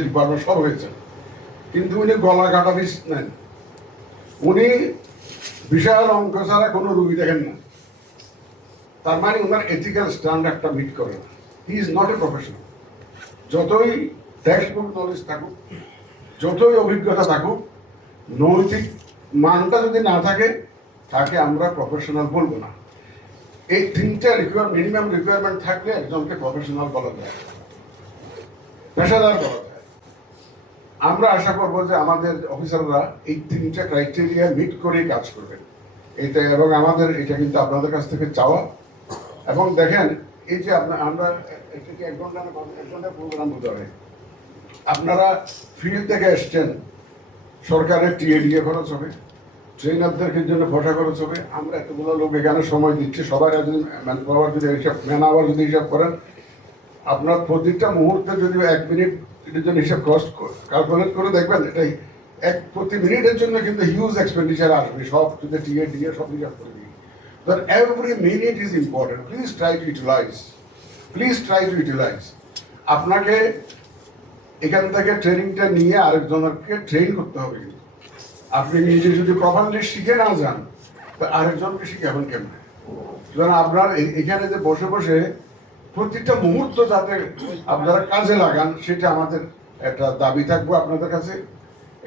Department সব হয়েছে। কিন্তু উনি গলা কাটা বিষ নেন। উনি বিশাল অঙ্ক ছাড়া কোনো রুগী দেখেন না। তার মানে ওনার এথিক্যাল স্ট্যান্ডার্ডটা মিট করে না। He is not a professional যতই টেক্সটবুক নলেজ থাকুক, যতই অভিজ্ঞতা থাকুক, নৈতিক মানটা যদি না থাকে, তাকে আমরা প্রফেশনাল বলব না। এই তিনটা রিকোয়ার মিনিমাম রিকোয়ারমেন্ট থাকলে একজনকে প্রফেশনাল বলা যায়। পেশাদার বলা যায়। আমরা আশা করব যে আমাদের অফিসাররা এই তিনটা ক্রাইটেরিয়া মিট করেই কাজ করবেন। এটা এবং আমাদের, এটা কিন্তু আপনাদের কাছ থেকে চাওয়া। এবং দেখেন, এই যে আপনার আমরা, এটা কি এক ঘণ্টা এক ঘণ্টা প্রোগ্রাম হবে আপনারা ফিল্ড থেকে এসছেন সরকারের টিএডিএ খরচ হবে ট্রেনারদের জন্য বসা খরচ হবে, আমরা এতগুলো লোক এখানে সময় দিচ্ছি, সবাই যদি ম্যান পাওয়ার যদি হিসাব ম্যান আওয়ার যদি হিসাব করেন, আপনার প্রতিটা মুহূর্তে যদি এক মিনিট এটার জন্য হিসাব ক্যালকুলেট করে। দেখবেন, এটাই এক প্রতি মিনিটের জন্য কিন্তু হিউজ এক্সপেন্ডিচার আসবে। সব যদি টিএ ডিএ সব হিসাব করে দিই। But every minute is important. Please try. আপনাকে এখান থেকে ট্রেনিংটা নিয়ে আরেকজনকে ট্রেন করতে হবে আপনি নিজে যদি প্রপারলি শিখে না যান, তা আরেকজনকে শিখাবেন কেমন? সুতরাং আপনার এখানে যে বসে বসে প্রতিটা মুহূর্ত যাতে আপনারা কাজে লাগান, সেটা আমাদের একটা দাবি থাকব আপনাদের কাছে।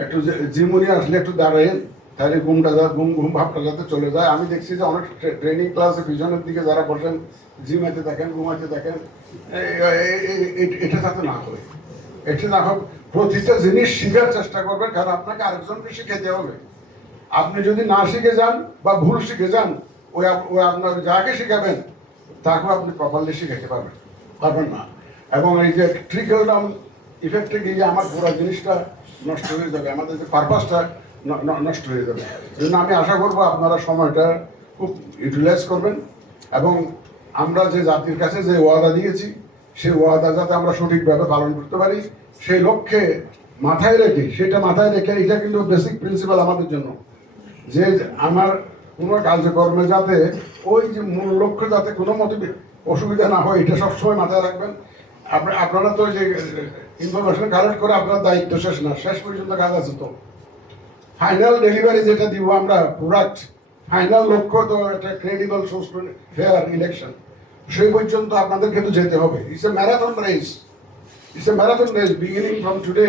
একটু জিমুনি আসলে একটু দাঁড়ায়েন, তাহলে ঘুমটা যা ঘুম ঘুম ভাবটা যাতে চলে যায়। আমি দেখছি যে অনেক ট্রেনিং ক্লাসে পিছনের দিকে যারা বসেন জিমাইতে দেখেন ঘুমাইতে দেখেন এটা যাতে না হয়। এটা না হোক, প্রতিটা জিনিস শিখার চেষ্টা করবেন, কারণ আপনাকে আরেকজনকে শিখাইতে হবে। আপনি যদি না শিখে যান বা ভুল শিখে যান, ওই ওই আপনার যাকে শিখাবেন তাকেও আপনি প্রপারলি শিখাইতে পারবেন। পারবেন না। এবং এই যে ট্রিকল ডাউন ইফেক্টে গিয়ে আমার পুরো জিনিসটা নষ্ট হয়ে যাবে, আমাদের যে পারপাসটা নষ্ট হয়ে যাবে। জন্য আমি আশা করব আপনারা সময়টা খুব ইউটিলাইজ করবেন। এবং আমরা যে জাতির কাছে যে ওয়াদা দিয়েছি, সেই ওয়াদা যাতে আমরা সঠিকভাবে পালন করতে পারি, সেই লক্ষ্যে মাথায় রেখে, সেটা মাথায় রেখে এটা কিন্তু বেসিক প্রিন্সিপাল আমাদের জন্য। যে আমার কোনো কার্যকর্মে যাতে ওই যে মূল লক্ষ্য যাতে কোনো মতে অসুবিধা না হয়, এটা সবসময় মাথায় রাখবেন। আপনি- আপনারা তো যে ইনফরমেশন কালেক্ট করে আপনার দায়িত্ব শেষ না, শেষ পর্যন্ত কাজ আছে তো। ফাইনাল ডেলিভারি যেটা দিব আমরা প্রোডাক্ট ফাইনাল লক্ষ্য তো একটা ক্রেডিবল ফেয়ার ইলেকশন সেই পর্যন্ত আপনাদের কিন্তু যেতে হবে। It's a marathon race it's a marathon race beginning from today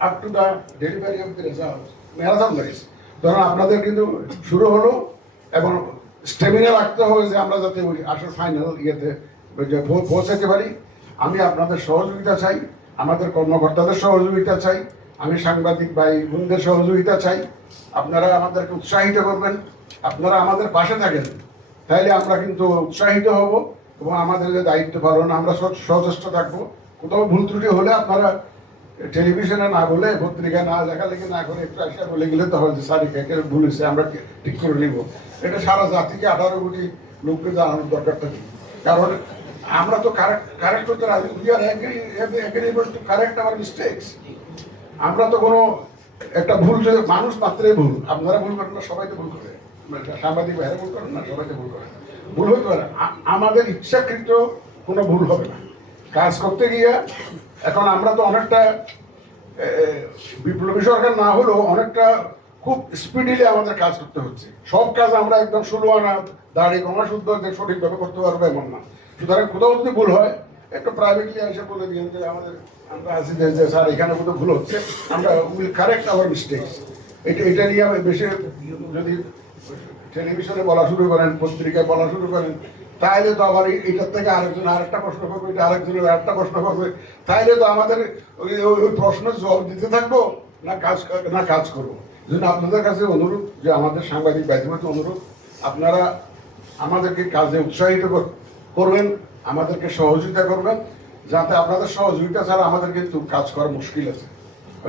up to the delivery of the result marathon race ধরুন আপনাদের কিন্তু শুরু হলো এবং স্টেমিনা রাখতে হবে যে আমরা যাতে ওই আসল ফাইনাল ইয়েতে পৌঁছাতে পারি। আমি আপনাদের সহযোগিতা চাই, আমাদের কর্মকর্তাদের সহযোগিতা চাই, আমি সাংবাদিক ভাই বোনদের সহযোগিতা চাই। আপনারা আমাদেরকে উৎসাহিত করবেন, আপনারা আমাদের পাশে থাকেন। তাইলে আমরা কিন্তু উৎসাহিত হব এবং আমাদের যে দায়িত্ব পালন, আমরা সচেষ্ট থাকব। কোথাও ভুল ত্রুটি হলে আপনারা টেলিভিশনে না বলে পত্রিকা না লেখালেখি না করে একটু আসা, বলে গেলে তো হয় যে স্যার একে ভুল আমরা ঠিক করে নিব। এটা সারা জাতিকে আঠারো কোটি লোককে জানানোর দরকারটা কি? কারণ আমরা তো কারেক্ট করতে রাজি আর agreeable to correct our mistakes আমরা তো কোনো একটা ভুল মানুষ মাত্রই ভুল। আপনারা ভুল করেন না, সবাই তো ভুল করে। সাংবাদিক ভাইরা ভুল করেন না, সবাই তো ভুল করে। ভুল হইতে পারে আমাদের ইচ্ছাকৃত কোনো ভুল হবে না। কাজ করতে গিয়ে এখন আমরা তো অনেকটা বিপ্লবী সরকার না হলেও অনেকটা খুব স্পিডিলি আমাদের কাজ করতে হচ্ছে। সব কাজ আমরা একদম ষোলো আনা দাঁড়িয়ে কমা শুদ্ধ সঠিকভাবে করতে পারব এমন না। সুতরাং কোথাও যদি ভুল হয়, একটু প্রাইভেটলি এসে বলে দিন যে আমাদের, আমরা আছি যে যে স্যার, এখানে কোথাও ভুল হচ্ছে, আমরা উইল কারেক্ট আওয়ার মিস্টেকস এটা এটা নিয়ে আমি বেশি যদি টেলিভিশনে বলা শুরু করেন, পত্রিকায় বলা শুরু করেন তাইলে তো আবার এটার থেকে আরেকজন আরেকটা প্রশ্ন করবে, এটা আরেকজনের আরেকটা প্রশ্ন করবে। তাইলে তো আমাদের ওই, ওই- প্রশ্নের জবাব দিতে থাকব না কাজ না কাজ করব? জন্য আপনাদের কাছে অনুরোধ যে আমাদের সাংবাদিক ব্যক্তিগত অনুরোধ, আপনারা আমাদেরকে কাজে উৎসাহিত করবেন, আমাদেরকে সহযোগিতা করবেন, যাতে আপনাদের সহযোগিতা ছাড়া আমাদের কিন্তু কাজ করা মুশকিল আছে।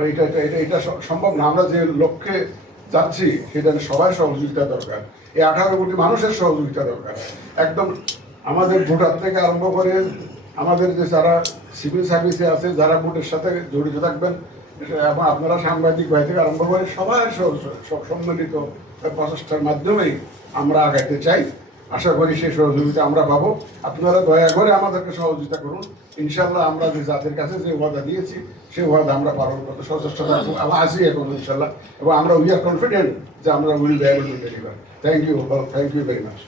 এটা এটা এটা সম্ভব না। আমরা যে লক্ষ্যে যাচ্ছি সেটা সবাই সহযোগিতা দরকার। এই আঠারো কোটি মানুষের সহযোগিতা দরকার। একদম আমাদের ভোটার থেকে আরম্ভ করে আমাদের যে যারা সিভিল সার্ভিসে আছে, যারা ভোটের সাথে জড়িত থাকবেন, এবং আপনারা সাংবাদিক ভাই থেকে আরম্ভ করে সবাই স- স- সম্মিলিত প্রচেষ্টার মাধ্যমেই আমরা আগাইতে চাই। আশা করি সেই সহযোগিতা আমরা পাবো। আপনারা দয়া করে আমাদেরকে সহযোগিতা করুন। ইনশাল্লাহ আমরা যে জাতির কাছে যে ওয়াদা দিয়েছি, সেই ওয়াদা আমরা পালন করতে সচেষ্ট থাকব। আছি এখন ইনশাল্লাহ এবং আমরা উই আর কনফিডেন্ট যে আমরা will deliver thank you thank you very much